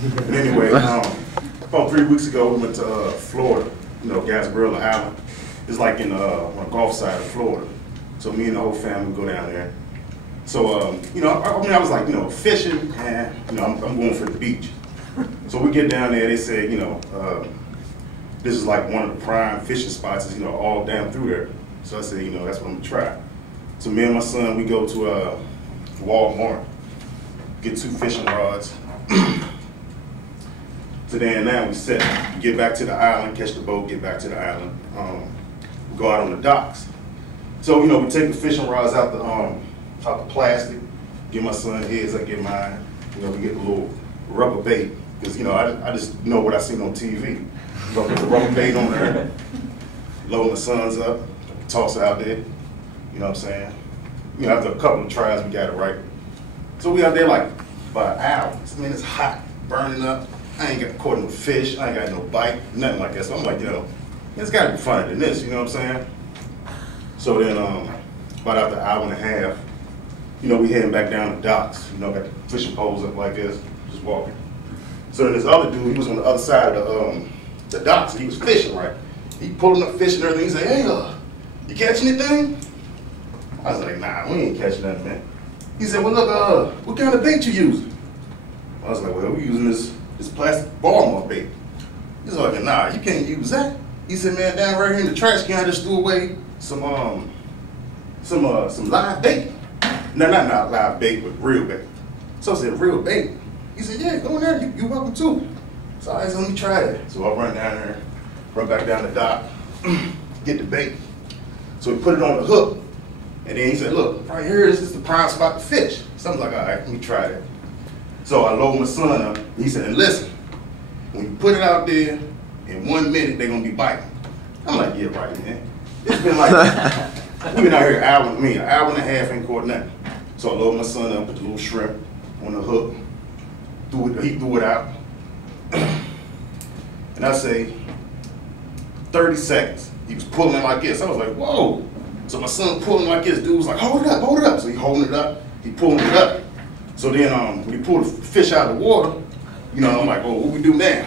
But anyway, about 3 weeks ago, we went to Florida, Gasparilla Island. It's like in on the Gulf side of Florida. So me and the whole family go down there. So, I was like, fishing, and, I'm going for the beach. So we get down there, they said, this is like one of the prime fishing spots, all down through there. So I said, that's what I'm gonna try. So me and my son, we go to Walmart, get 2 fishing rods. So then now we set, get back to the island, catch the boat, get back to the island, go out on the docks. So, we take the fishing rods out the plastic, give my son his, I get mine. We get the little rubber bait, because, I just know what I seen on TV. So I put the rubber bait on there, load my sons up, toss it out there, you know what I'm saying? After a couple of tries, we got it right. So we out there like about an hour. Man, it's hot, burning up. I ain't got caught no fish, I ain't got no bite, nothing like that. So I'm like, it's gotta be funner than this, you know what I'm saying? So then, about after an hour and a half, we heading back down the docks, got the fishing poles up like this, just walking. So then this other dude, he was on the other side of the docks, and he was fishing, right? He pulling up fish and everything, he said, hey, you catch anything? I was like, nah, we ain't catching nothing, man. He said, well, look, what kind of bait you using? I was like, well, we're using this plastic Baltimore bait. He's like, nah, you can't use that. He said, man, down right here in the trash can, I just threw away some live bait. No, not live bait, but real bait. So I said, real bait? He said, yeah, go in there, you're welcome too. So I said, let me try that. So I run down there, run back down the dock, get the bait. So we put it on the hook, and then he said, look, right here, this is the prime spot to fish. So I'm like, all right, let me try that. So I load my son up, and he said, and listen, when you put it out there, in 1 minute, they're gonna be biting. I'm like, yeah, right, man. It's been like, we've been out here an hour and a half, ain't caught nothing. So I load my son up, put the little shrimp on the hook, he threw it out. And I say, 30 seconds. He was pulling it like this. I was like, whoa. So my son pulling like this, dude was like, hold it up, hold it up. So he holding it up, he pulling it up. So then when he pulled the fish out of the water, I'm like, well, what we do now?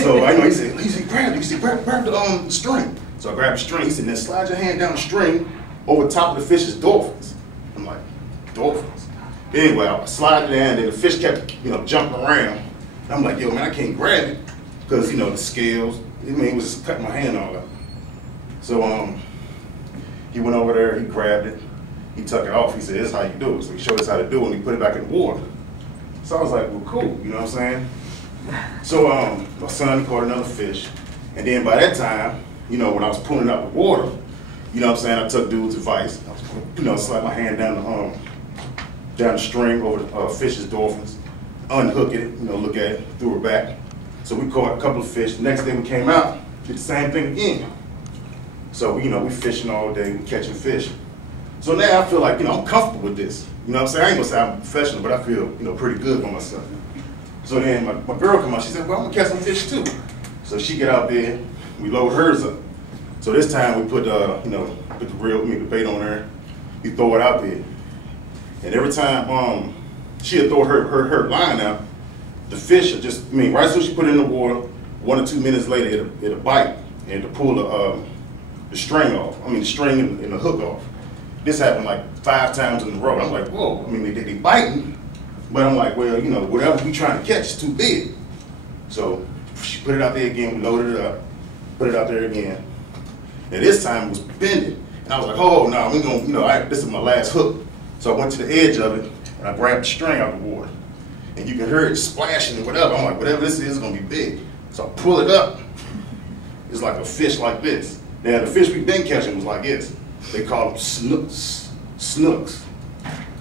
So I know he said, grab it. He said, grab the string. So I grabbed the string. He said, then slide your hand down the string over top of the fish's dolphins. I'm like, dolphins? Anyway, I slide it down, and the fish kept, jumping around. And I'm like, yo, man, I can't grab it because, the scales. He was just cutting my hand all up. So he went over there, he grabbed it, he took it off. He said, this is how you do it. So he showed us how to do it, and he put it back in the water. So I was like, well, cool, you know what I'm saying? So my son caught another fish, and then by that time, when I was pulling out the water, you know what I'm saying, I took dude's advice. I was, slide my hand down the string over the fish's dolphins, unhook it, look at it, threw it back. So we caught a couple of fish. The next day we came out, did the same thing again. So we fishing all day, we catching fish. So now I feel like, I'm comfortable with this. You know what I'm saying? I ain't gonna say I'm a professional, but I feel, pretty good for myself. So then my girl come out, she said, well, I'm gonna catch some fish too. So she get out there, we load hers up. So this time we put put the bait on there, we throw it out there. And every time she'll throw her line out, the fish will just, right as soon as she put it in the water, 1 or 2 minutes later, it'll bite and to pull the string off. The string and the hook off. This happened like 5 times in a row. I'm like, whoa, they biting, but I'm like, well, whatever we trying to catch is too big. So she put it out there again, we loaded it up, put it out there again. And this time it was bending. And I was like, oh, no, we're gonna, this is my last hook. So I went to the edge of it, and I grabbed the string out of the water. And you can hear it splashing and whatever. I'm like, whatever this is gonna be big. So I pull it up. It's like a fish like this. Now the fish we've been catching was like this. They call them snooks.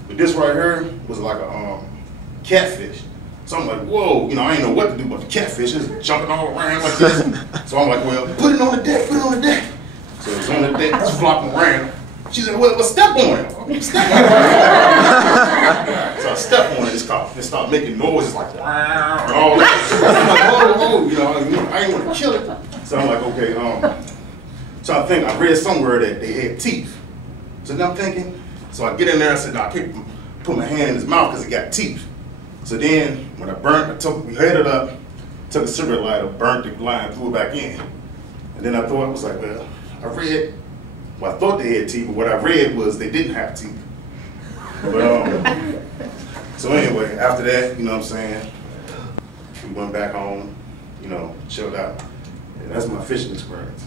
But this right here was like a catfish. So I'm like, whoa, I ain't know what to do, but the catfish is jumping all around like this. So I'm like, well, put it on the deck, put it on the deck. So it's on the deck, it's flopping around. She said, well, step on it. Step on it. So I step on it, it started making noises like, and all that. I'm like, I ain't want to kill it. So I'm like, okay, so I think I read somewhere that they had teeth. So now I'm thinking, so I get in there, I said, no, I can't put my hand in his mouth because it got teeth. So then, when we headed up, took a cigarette lighter, burnt the line, threw it back in. And then I was like, well, I thought they had teeth, but what I read was they didn't have teeth. But, so anyway, after that, you know what I'm saying, we went back home, you know, chilled out. And that's my fishing experience.